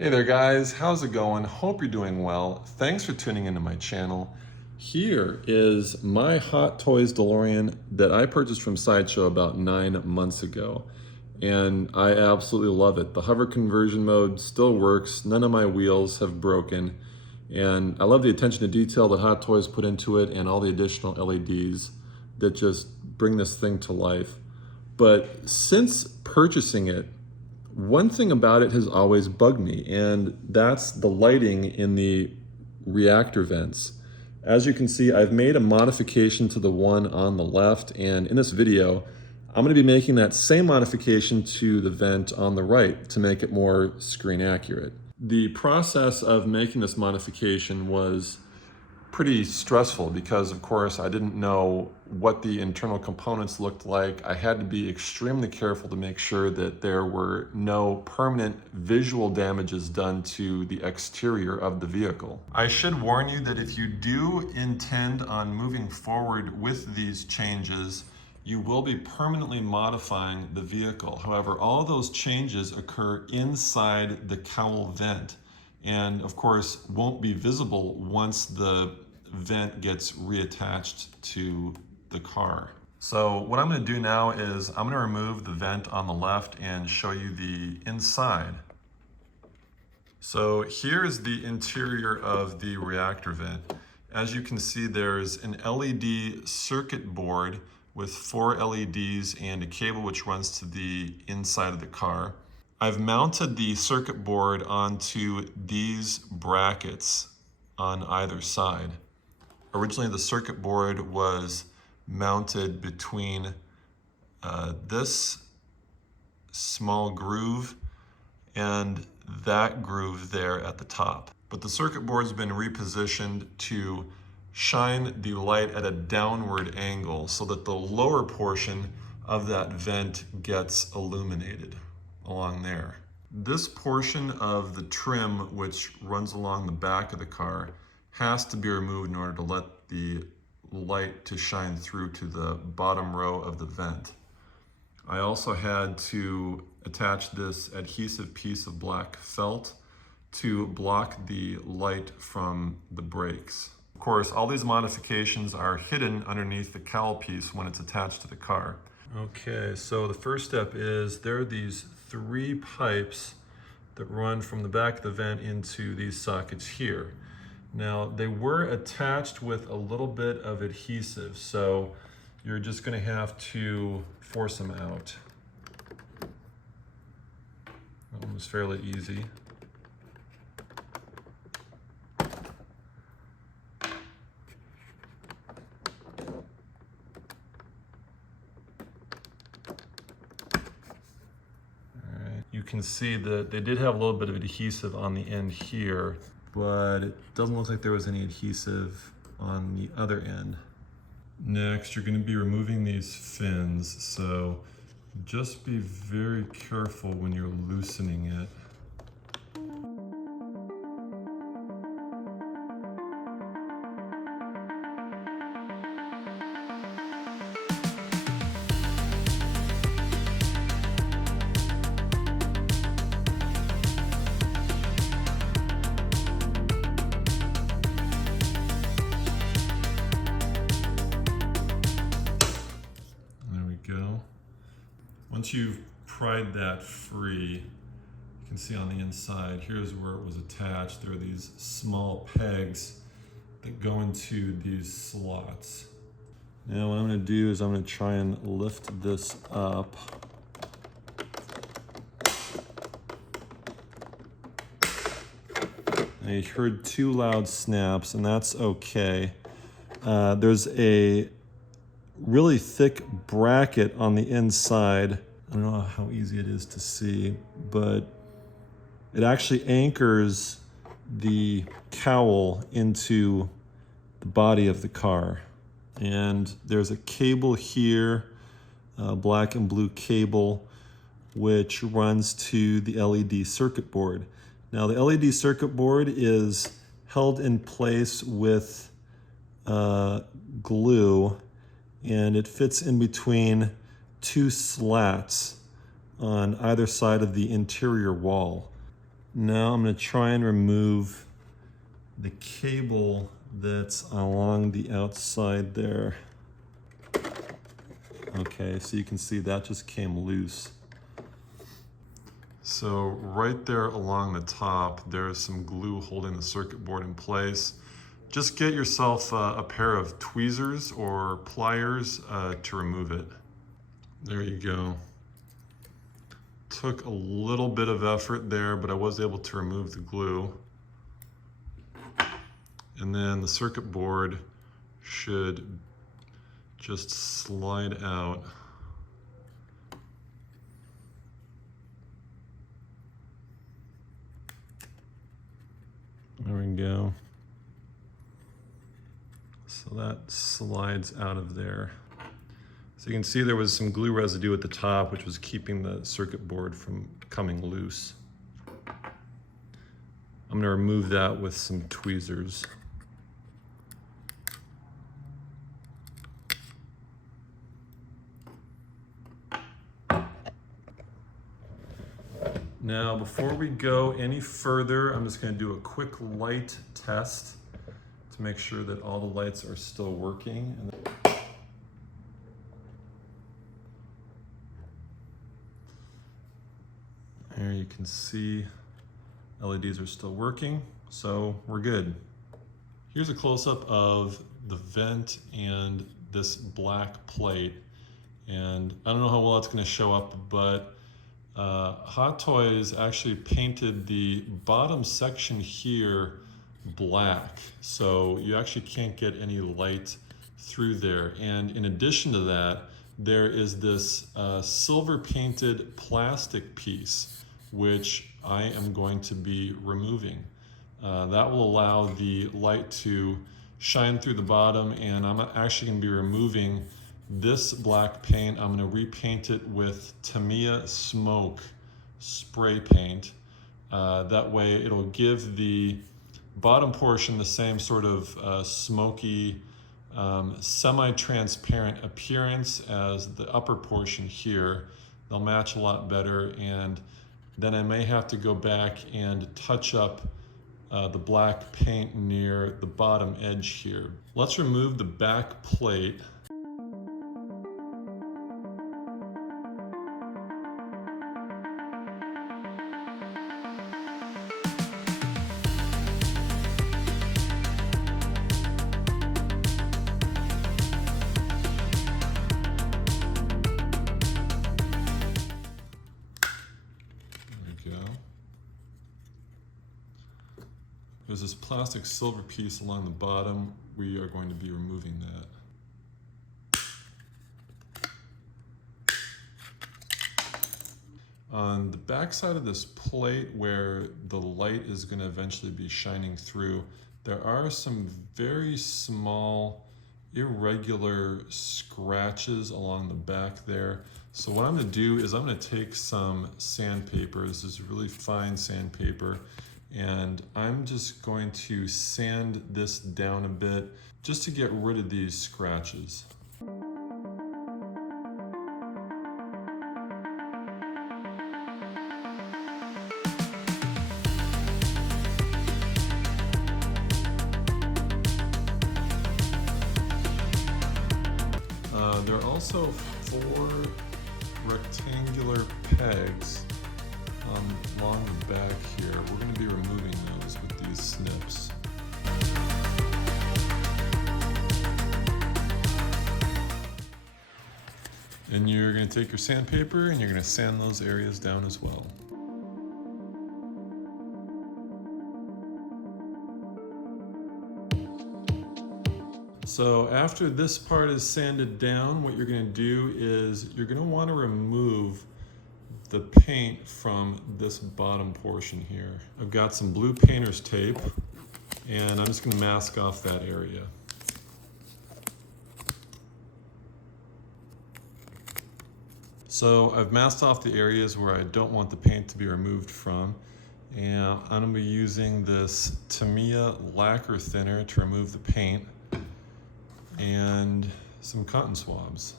Hey there guys, how's it going? Hope you're doing well. Thanks for tuning into my channel. Here is my Hot Toys Delorean that I purchased from Sideshow about 9 months ago. And I absolutely love it. The hover conversion mode still works. None of my wheels have broken. And I love the attention to detail that Hot Toys put into it and all the additional LEDs that just bring this thing to life. But since purchasing it, one thing about it has always bugged me, and that's the lighting in the reactor vents. As you can see, I've made a modification to the one on the left, and in this video, I'm going to be making that same modification to the vent on the right to make it more screen accurate. The process of making this modification was pretty stressful because, of course, I didn't know what the internal components looked like. I had to be extremely careful to make sure that there were no permanent visual damages done to the exterior of the vehicle. I should warn you that if you do intend on moving forward with these changes, you will be permanently modifying the vehicle. However, all those changes occur inside the cowl vent, and of course won't be visible once the vent gets reattached to the car. So what I'm going to do now is I'm going to remove the vent on the left and show you the inside. So here's the interior of the reactor vent. As you can see, there's an LED circuit board with 4 LEDs and a cable which runs to the inside of the car. I've mounted the circuit board onto these brackets on either side. Originally, the circuit board was mounted between this small groove and that groove there at the top. But the circuit board's been repositioned to shine the light at a downward angle so that the lower portion of that vent gets illuminated along there. This portion of the trim, which runs along the back of the car, has to be removed in order to let the light to shine through to the bottom row of the vent. I also had to attach this adhesive piece of black felt to block the light from the brakes. Of course, all these modifications are hidden underneath the cowl piece when it's attached to the car. Okay, so the first step is there are these 3 pipes that run from the back of the vent into these sockets here. Now, they were attached with a little bit of adhesive, so you're just going to have to force them out. That one was fairly easy. You can see that they did have a little bit of adhesive on the end here, but it doesn't look like there was any adhesive on the other end. Next, you're going to be removing these fins, so just be very careful when you're loosening it. Once you've pried that free, you can see on the inside, here's where it was attached. There are these small pegs that go into these slots. Now what I'm going to do is I'm going to try and lift this up. I heard 2 loud snaps, and that's okay. There's a really thick bracket on the inside. I don't know how easy it is to see, but it actually anchors the cowl into the body of the car. And there's a cable here, a black and blue cable, which runs to the LED circuit board. Now the LED circuit board is held in place with glue, and it fits in between 2 slats on either side of the interior wall. Now I'm going to try and remove the cable that's along the outside there. Okay, so you can see that just came loose. So right there along the top, there's some glue holding the circuit board in place. Just get yourself a pair of tweezers or pliers to remove it. There you go. Took a little bit of effort there, but I was able to remove the glue. And then the circuit board should just slide out. There we go. So that slides out of there. So you can see there was some glue residue at the top, which was keeping the circuit board from coming loose. I'm going to remove that with some tweezers. Now, before we go any further, I'm just going to do a quick light test to make sure that all the lights are still working. There you can see LEDs are still working, so we're good. Here's a close-up of the vent and this black plate. And I don't know how well it's going to show up, but Hot Toys actually painted the bottom section here black, so you actually can't get any light through there. And in addition to that, there is this silver painted plastic piece, which I am going to be removing. That will allow the light to shine through the bottom, and I'm actually going to be removing this black paint. I'm going to repaint it with Tamiya Smoke spray paint. That way it'll give the bottom portion the same sort of smoky, semi-transparent appearance as the upper portion here. They'll match a lot better, and then I may have to go back and touch up the black paint near the bottom edge here. Let's remove the back plate. There's this plastic silver piece along the bottom. We are going to be removing that. On the back side of this plate where the light is going to eventually be shining through, there are some very small, irregular scratches along the back there. So what I'm going to do is I'm going to take some sandpaper. This is really fine sandpaper. And I'm just going to sand this down a bit just to get rid of these scratches. There are also 4 rectangular pegs along the back here. We're going to be removing those with these snips. And you're going to take your sandpaper and you're going to sand those areas down as well. So after this part is sanded down, what you're going to do is you're going to want to remove the paint from this bottom portion here. I've got some blue painter's tape, and I'm just going to mask off that area. So I've masked off the areas where I don't want the paint to be removed from, and I'm going to be using this Tamiya lacquer thinner to remove the paint, and some cotton swabs.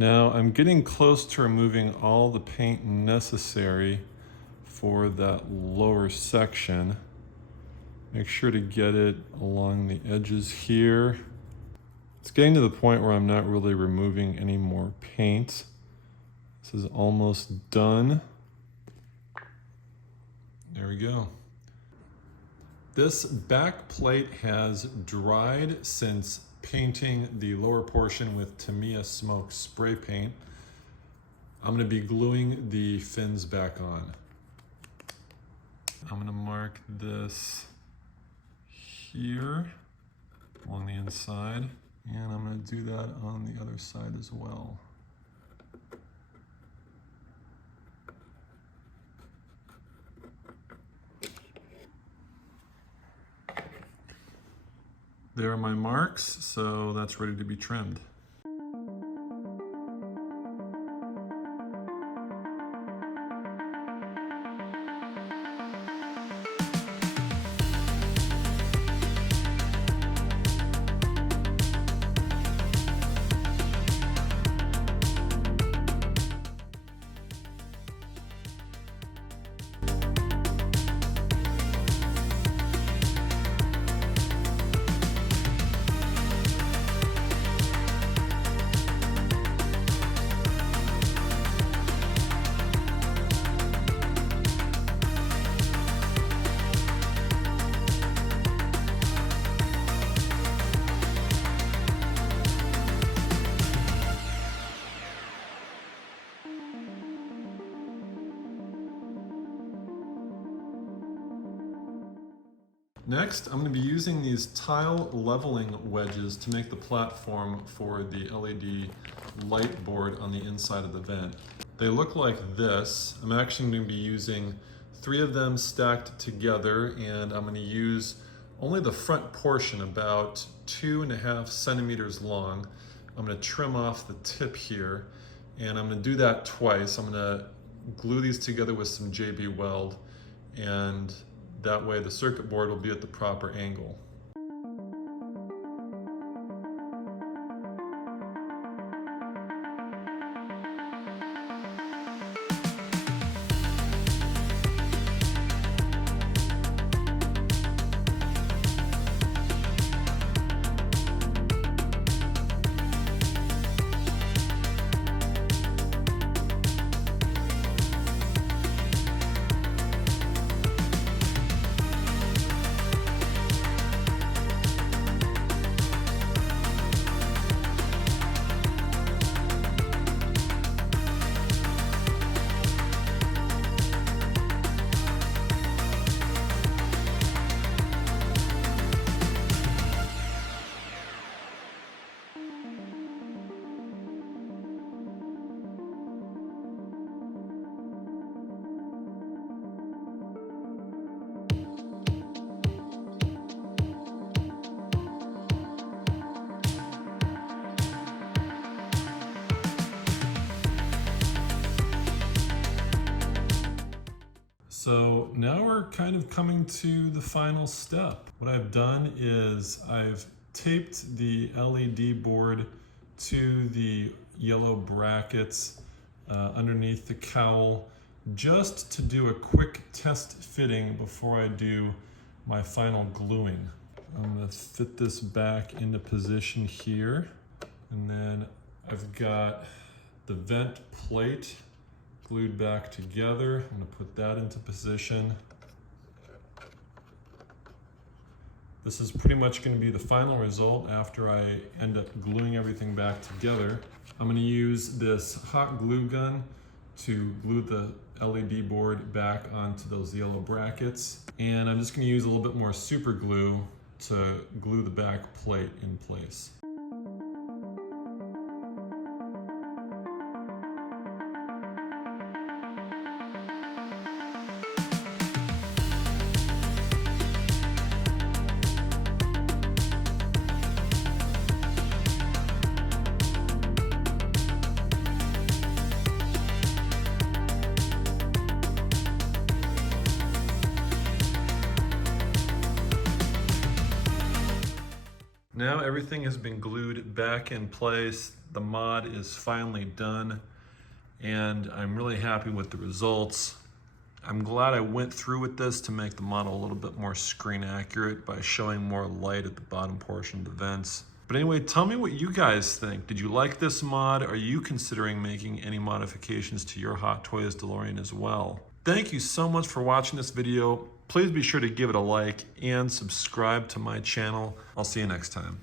Now I'm getting close to removing all the paint necessary for that lower section. Make sure to get it along the edges here. It's getting to the point where I'm not really removing any more paint. This is almost done. There we go. This back plate has dried since painting the lower portion with Tamiya Smoke spray paint. I'm going to be gluing the fins back on. I'm going to mark this here along the inside, and I'm going to do that on the other side as well. There are my marks, so that's ready to be trimmed. Next, I'm going to be using these tile leveling wedges to make the platform for the LED light board on the inside of the vent. They look like this. I'm actually going to be using 3 of them stacked together, and I'm going to use only the front portion, about 2.5 centimeters long. I'm going to trim off the tip here, and I'm going to do that twice. I'm going to glue these together with some JB Weld, and that way the circuit board will be at the proper angle. So now we're kind of coming to the final step. What I've done is I've taped the LED board to the yellow brackets underneath the cowl, just to do a quick test fitting before I do my final gluing. I'm going to fit this back into position here, and then I've got the vent plate glued back together. I'm going to put that into position. This is pretty much going to be the final result after I end up gluing everything back together. I'm going to use this hot glue gun to glue the LED board back onto those yellow brackets. And I'm just going to use a little bit more super glue to glue the back plate in place. Now everything has been glued back in place. The mod is finally done, and I'm really happy with the results. I'm glad I went through with this to make the model a little bit more screen accurate by showing more light at the bottom portion of the vents. But anyway, tell me what you guys think. Did you like this mod? Are you considering making any modifications to your Hot Toys Delorean as well? Thank you so much for watching this video. Please be sure to give it a like and subscribe to my channel. I'll see you next time.